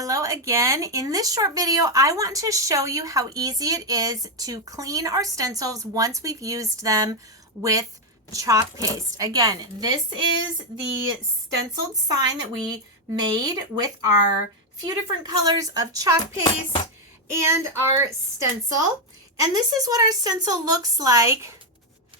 Hello again. In this short video, I want to show you how easy it is to clean our stencils once we've used them with chalk paste. Again, this is the stenciled sign that we made with our few different colors of chalk paste and our stencil. And this is what our stencil looks like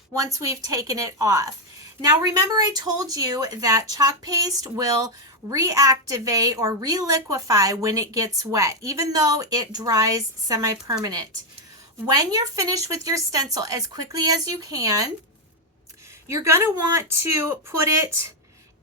once we've taken it off. Now remember, I told you that chalk paste will reactivate or reliquify when it gets wet, even though it dries semi-permanent. When you're finished with your stencil, as quickly as you can, you're going to want to put it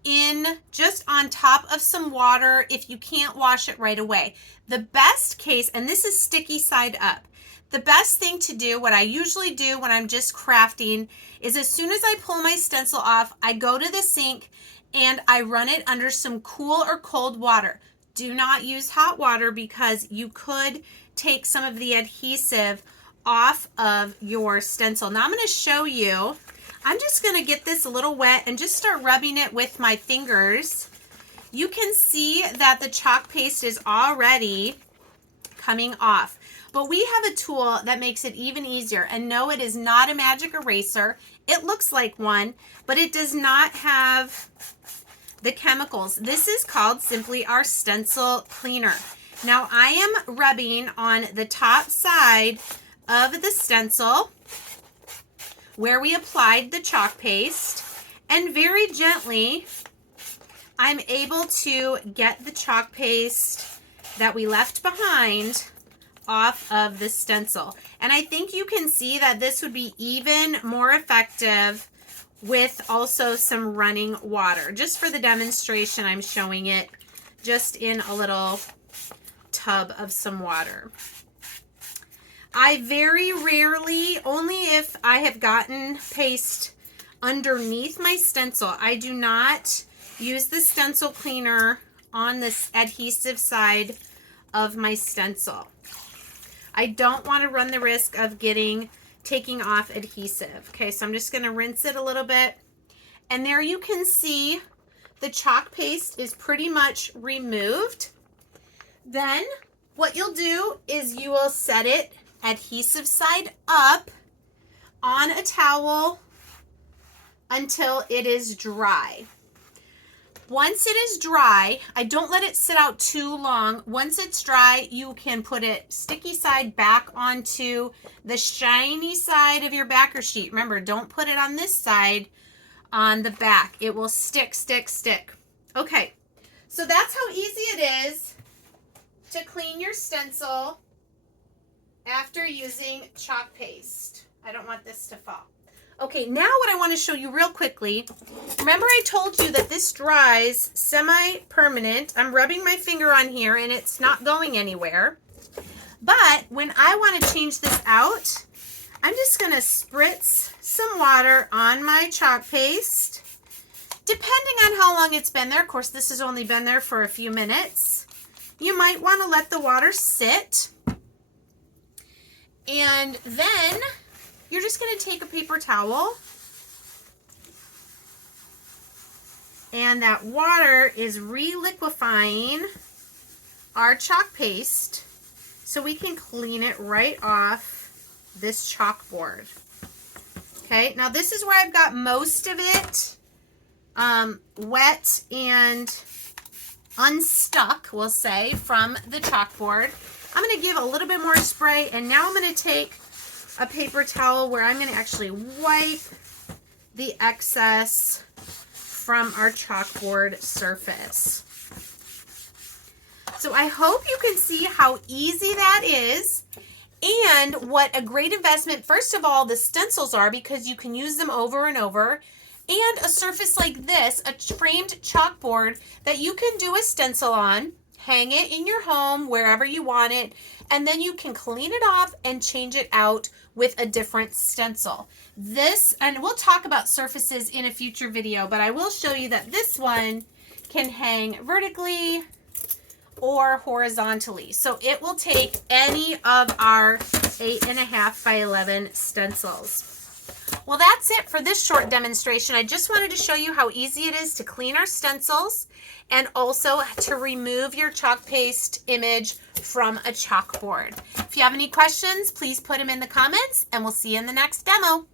in just on top of some water if you can't wash it right away. The best case, and this is sticky side up, the best thing to do, what I usually do when I'm just crafting, is as soon as I pull my stencil off, I go to the sink and I run it under some cool or cold water. Do not use hot water because you could take some of the adhesive off of your stencil. Now I'm going to show you. I'm just going to get this a little wet and just start rubbing it with my fingers. You can see that the chalk paste is already coming off. But we have a tool that makes it even easier. And no, it is not a magic eraser. It looks like one, but it does not have the chemicals. This is called simply our stencil cleaner. Now I am rubbing on the top side of the stencil where we applied the chalk paste, and very gently I'm able to get the chalk paste that we left behind off of the stencil. And I think you can see that this would be even more effective with also some running water. Just for the demonstration, I'm showing it just in a little tub of some water. I very rarely, only if I have gotten paste underneath my stencil, I do not use the stencil cleaner on this adhesive side of my stencil. I don't want to run the risk of taking off adhesive. Okay, so I'm just going to rinse it a little bit. And there you can see the chalk paste is pretty much removed. Then what you'll do is you will set it adhesive side up on a towel until it is dry. Once it is dry, I don't let it sit out too long. Once it's dry, you can put it sticky side back onto the shiny side of your backer sheet. Remember, don't put it on this side, on the back. It will stick. Okay, so that's how easy it is to clean your stencil after using chalk paste. I don't want this to fall. Okay, now what I want to show you real quickly, remember I told you that this dries semi-permanent. I'm rubbing my finger on here and it's not going anywhere. But when I want to change this out, I'm just going to spritz some water on my chalk paste. Depending on how long it's been there, of course this has only been there for a few minutes, you might want to let the water sit. And then you're just going to take a paper towel, and that water is reliquifying our chalk paste so we can clean it right off this chalkboard. Okay, now this is where I've got most of it wet and unstuck, we'll say, from the chalkboard. I'm going to give a little bit more spray, and now I'm going to take a paper towel where I'm going to actually wipe the excess from our chalkboard surface. So I hope you can see how easy that is and what a great investment, first of all, the stencils are, because you can use them over and over, and a surface like this, a framed chalkboard that you can do a stencil on, hang it in your home wherever you want it, and then you can clean it off and change it out with a different stencil. This, and we'll talk about surfaces in a future video, but I will show you that this one can hang vertically or horizontally. So it will take any of our 8.5 by 11 stencils. Well, that's it for this short demonstration. I just wanted to show you how easy it is to clean our stencils and also to remove your chalk paste image from a chalkboard. If you have any questions, please put them in the comments and we'll see you in the next demo.